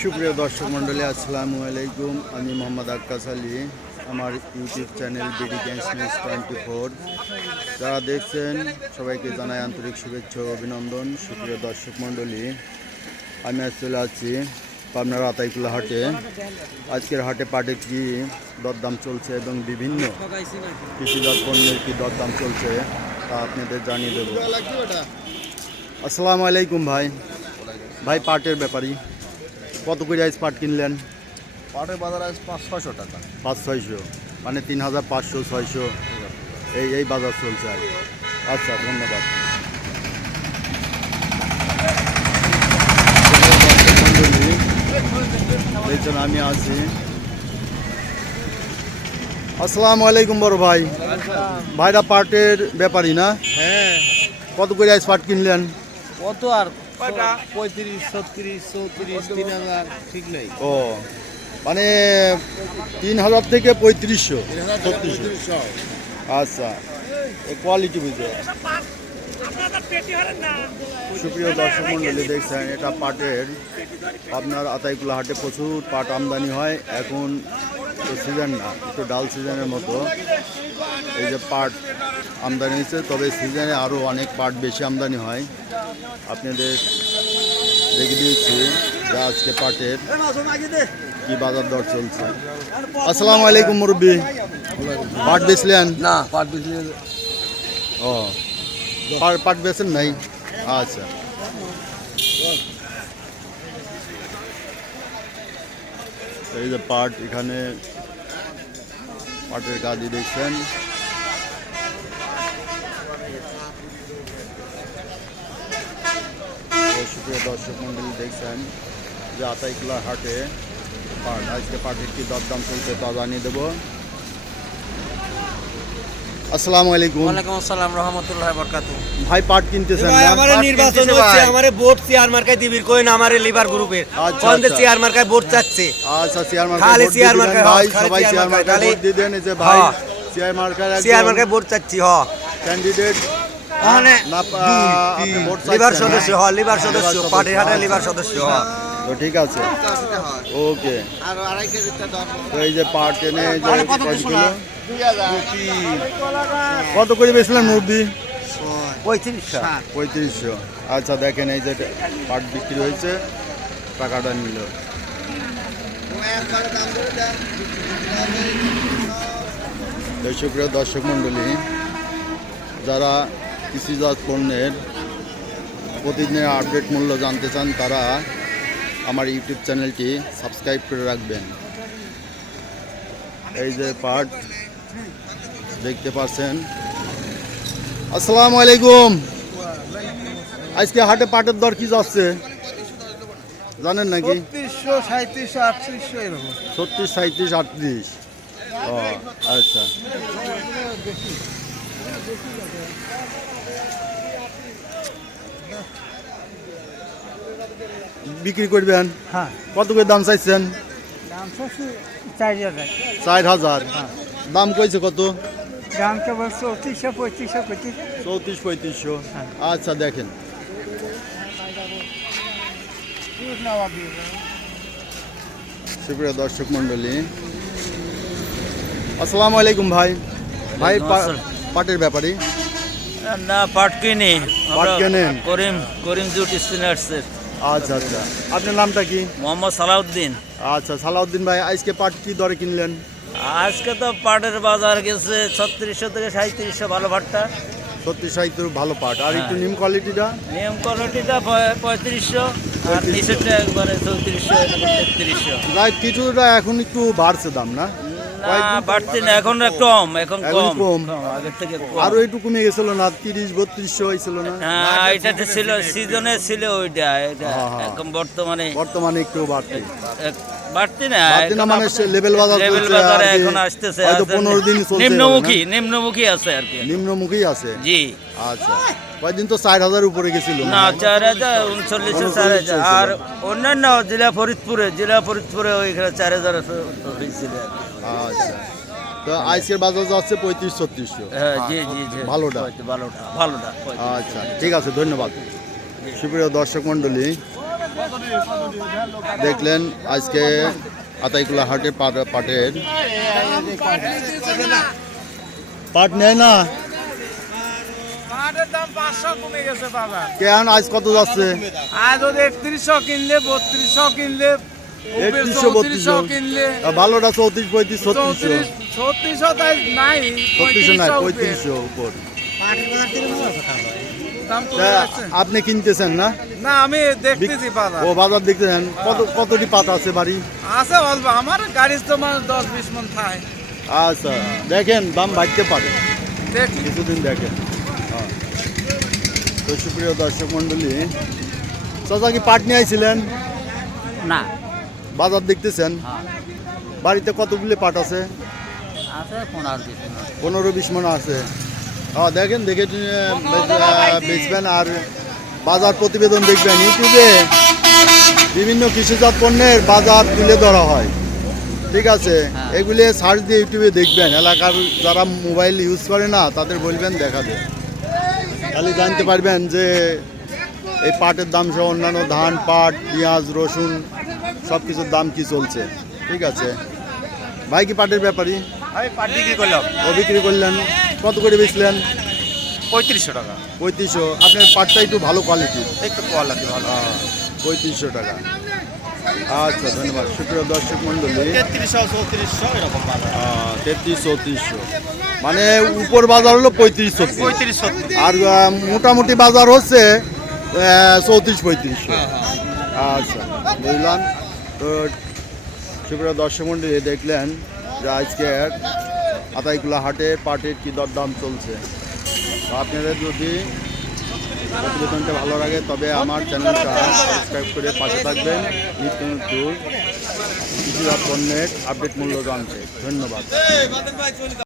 সুপ্রিয় দর্শক মণ্ডলী, আসসালামু আলাইকুম। আমি মোহাম্মদ আক্কাস আলী। আমার YouTube channel BD gas news twenty four. যারা দেখছেন, সবাইকে জানাই আন্তরিক শুভেচ্ছা অভিনন্দন। সুপ্রিয় দর্শক মণ্ডলী, আমি আজ চলে আসছি পাবনার আতাইকুলা হাটে। আজকের হাটে পাটে কি দরদাম চলছে এবং বিভিন্ন কৃষিজাত পণ্যের কি দরদাম চলছে তা আপনাদের জানিয়ে দেবো। আসসালামু আলাইকুম ভাই। ভাই পাটের ব্যাপারই। কত করে আইস পাট কিনলেন? পাটের বাজার আজ পাঁচ ছয়শো টাকা। পাঁচ ছয়শো। মানে তিন হাজার পাঁচশো ছয়শো। এই এই বাজার চলছে আর আচ্ছা ধন্যবাদ। দেখছেন আমি আছি। আসসালামু আলাইকুম বড় ভাই। ভাইরা পাটের ব্যাপারী না? হ্যাঁ। কত করে আইস পাট কিনলেন? কত আর পঁয়ত্রিশ ছত্রিশ চৌত্রিশ তিন হাজার ঠিক নেই। ও। মানে তিন হাজার থেকে পঁয়ত্রিশশো ছত্রিশশো। আচ্ছা কোয়ালিটি বুঝে। সুপ্রিয় দর্শক মন্ডলী দেখছেন এটা পাটের। আপনার আতাইকুলা হাটে প্রচুর পাট আমদানি হয়। এখন তো সিজন না একটু ডাল সিজনের মতো। এই যে পাট আমদানি হয়েছে তবে সিজনে আরও অনেক পাট বেশি আমদানি হয়। আপনাদের দেখে দিয়েছি যে আজকে পাটের কি বাজার দর চলছে। আসসালামু আলাইকুম মুরব্বী। পাট বেচলেন? না পাট বিক্রি ও পাট বেচেন নাই? আচ্ছা। এই যে পাট এখানে পাটের গাদি দেখছেন। সুপ্রিয় দর্শক মন্ডলী দেখছেন যে আতাইকুলা হাটে পাট, আজকে পাটের কি দরদাম চলছে তা জানিয়ে দেবো। আসসালামু আলাইকুম। ওয়ালাইকুম আসসালাম, রহমতুল্লাহ বরকাতু ভাই পাট কিনতেছেন ভাই না? আমারে নির্বাচন হচ্ছে ভাই। আমারে ভোট চেয়ার মার্কায় দিবির কইন আমারে লিভার গ্রুপের আচ্ছা, কোন যে আচ্ছা। চেয়ার মার্কায় ভোট চাচ্ছে আচ্ছা চেয়ার মার্কায় খালি চেয়ার মার্কায়, ভাই খালি সবাই চেয়ার মার্কায়, মার্কায় ভোট দিয়ে দেন এই যে ভাই হ্যাঁ। চেয়ার মার্কার চেয়ার মার্কায় ভোট চাচ্ছি হ ক্যান্ডিডেট ওখানে না ভোট লিভার সদস্য হ হ্যাঁ? লিভার সদস্য পার্টির হাটে সদস্য, লিভার সদস্য হ তো ঠিক আছে ওকে আর আড়াই কেজি তো এই যে এনে এই যে কত কিলো? কত করে বেচলেন মুরব্বী পঁয়ত্রিশ পঁয়ত্রিশশো। আচ্ছা দেখেন এই যে পাট বিক্রি হয়েছে টাকাটা নিল। দর্শকরা দর্শক মণ্ডলী যারা কৃষিজাত পণ্যের প্রতিদিনের আপডেট মূল্য জানতে চান তারা আমার ইউটিউব চ্যানেলটি সাবস্ক্রাইব করে রাখবেন। এই যে পাট দেখতে পাচ্ছেন আসসালামু আলাইকুম। আজকে হাটে পাটের দর কি যাচ্ছে? জানেন নাকি? ছত্রিশ সাঁত্রিশ আটত্রিশ। ও আচ্ছা। বিক্রি করবেন? হ্যাঁ। কত করে দাম চাইছেন? চার হাজার। দাম কইছে কত? দাম চৌত্রিশশো পঁয়ত্রিশশো পঁয়ত্রিশ চৌত্রিশ পঁয়ত্রিশশো। আচ্ছা দেখেন। সুপ্রিয় দর্শক মন্ডলী আসসালামু আলাইকুম ভাই। ভাই পা- পাটের ব্যাপারী? না পাট কিনি। পাট কেনেন? করিম করিম জুট স্পিনার্সের আচ্ছা আচ্ছা। আপনার নামটা কি? মোহাম্মদ সালাউদ্দিন। আচ্ছা সালাউদ্দিন ভাই আজকে পাট কি দরে কিনলেন? আজকে তো পাটের বাজার গেছে ছত্রিশশো থেকে সাঁত্রিশশো ভালো পাটটা। সত্যি সাহিত্য ভালো পাট। আর একটু নিম কোয়ালিটিটা নিয়ম কোয়ালিটিটা পঁয়ত্রিশশো আর একবারে চৌত্রিশশো তেত্রিশশো। যাই কিছুটা এখন একটু বাড়ছে দাম না? না বাড়তি না এখন কম এখন কম। আগের থেকে আরও একটু কমে গেছিল না? তিরিশ বত্রিশশো হয়েছিল না? হ্যাঁ এটাতে ছিল সিজনে ছিল ওইটা এটা হ্যাঁ, হ্যাঁ। এখন বর্তমানে বর্তমানে একটু বাড়তি এক- বাড়তি না বাড়তি না মানে লেভেল বাজার লেভেল বাজারে এখন আসতেছে হয়তো আসলে পনেরো দিন চলছে নিম্নমুখী নিম্নমুখী আছে আর কি। নিম্নমুখী আছে? জি। আচ্ছা। তো চার হাজার উপরে গেছিল না চার হাজার উনচল্লিশে চার হাজার। আর অন্যান্য জেলা ফরিদপুরে জেলা ফরিদপুরে ওইখানে চার হাজার হয়েছিল আচ্ছা। তো আজকের বাজার যাচ্ছে পঁয়ত্রিশ ছত্রিশশো। হ্যাঁ জি জি জি। ভালোটা? ভালোটা ভালোটা আচ্ছা ঠিক আছে ধন্যবাদ। সুপ্রিয় দর্শক মণ্ডলী দেখলেন আজকে আতাইকুলা হাটে পাট- পাটের পাট নেয় না। পাটের দাম পাঁচশো কমে গেছে বাবা। কেন? আজ কত যাচ্ছে? আজ ওদের একত্রিশশো কিনলে বত্রিশশো কিনলে একত্রিশশো বত্রিশশো। কিনলে। ভালোটা চৌত্রিশ পঁয়ত্রিশ ছত্রিশশো। ছত্রিশশো তাই নাই ছত্রিশশো নাই পঁয়ত্রিশশো উপর। আপনি কিনতেছেন না? না আমি দেখতেছি বাবা ও বাজার দেখতেছেন? কত কতটি পাতা আছে বাড়ি? আছে অল্প। আমার গাড়ি তো মানে দশ বিশ মন খায় আচ্ছা দেখেন দাম বাড়তে পারে। কিছুদিন দেখেন। হ্যাঁ। তো সুপ্রিয় দর্শক মন্ডলী চাচা কি পাট নিয়ে আইছিলেন? না। বাজার দেখতেছেন? হ্যাঁ। বাড়িতে কতগুলি পাট আছে? আছে। পনেরো বিশ মন আছে। দেখেন দেখে বেচবেন আর বাজার প্রতিবেদন দেখবেন। ইউটিউবে বিভিন্ন কৃষিজাত পণ্যের বাজার তুলে ধরা হয়। ঠিক আছে? এগুলি সার্চ দিয়ে ইউটিউবে দেখবেন। এলাকার যারা মোবাইল ইউজ করে না তাদের বলবেন দেখাবে তাহলে জানতে পারবেন যে এই পাটের দাম সহ অন্যান্য ধান পাট পেঁয়াজ রসুন সব কিছুর দাম কি চলছে? ঠিক আছে? ভাই কি পাটের ব্যাপারই বিক্রি করলাম। ও বিক্রি করলেন? কত করে বেচলেন? পঁয়ত্রিশশো টাকা। পঁয়ত্রিশশো। আপনার পাটটা একটু ভালো কোয়ালিটির একটু কোয়ালিটি ভালো। পঁয়ত্রিশশো টাকা। আচ্ছা ধন্যবাদ। সুপ্রিয় দর্শক মণ্ডলী। তেত্রিশশো চৌত্রিশশো এরকম তেত্রিশ চৌত্রিশশো। মানে উপর বাজার হলো পঁয়ত্রিশ ছত্রিশ পঁয়ত্রিশ আর মোটামুটি বাজার হচ্ছে চৌত্রিশ পঁয়ত্রিশশো আচ্ছা বুঝলাম। তো সুপ্রিয় দর্শক মণ্ডলী দেখলেন যে আজকে আতাইকুলা হাটে, পাটের কী দরদাম চলছে? তো আপনাদের যদি প্রতিবেদনটা ভালো লাগে, তবে আমার চ্যানেলটা সাবস্ক্রাইব করে পাশে থাকবেন। নিত্য নতুন পণ্যের আপডেট মূল্য জানতে। ধন্যবাদ।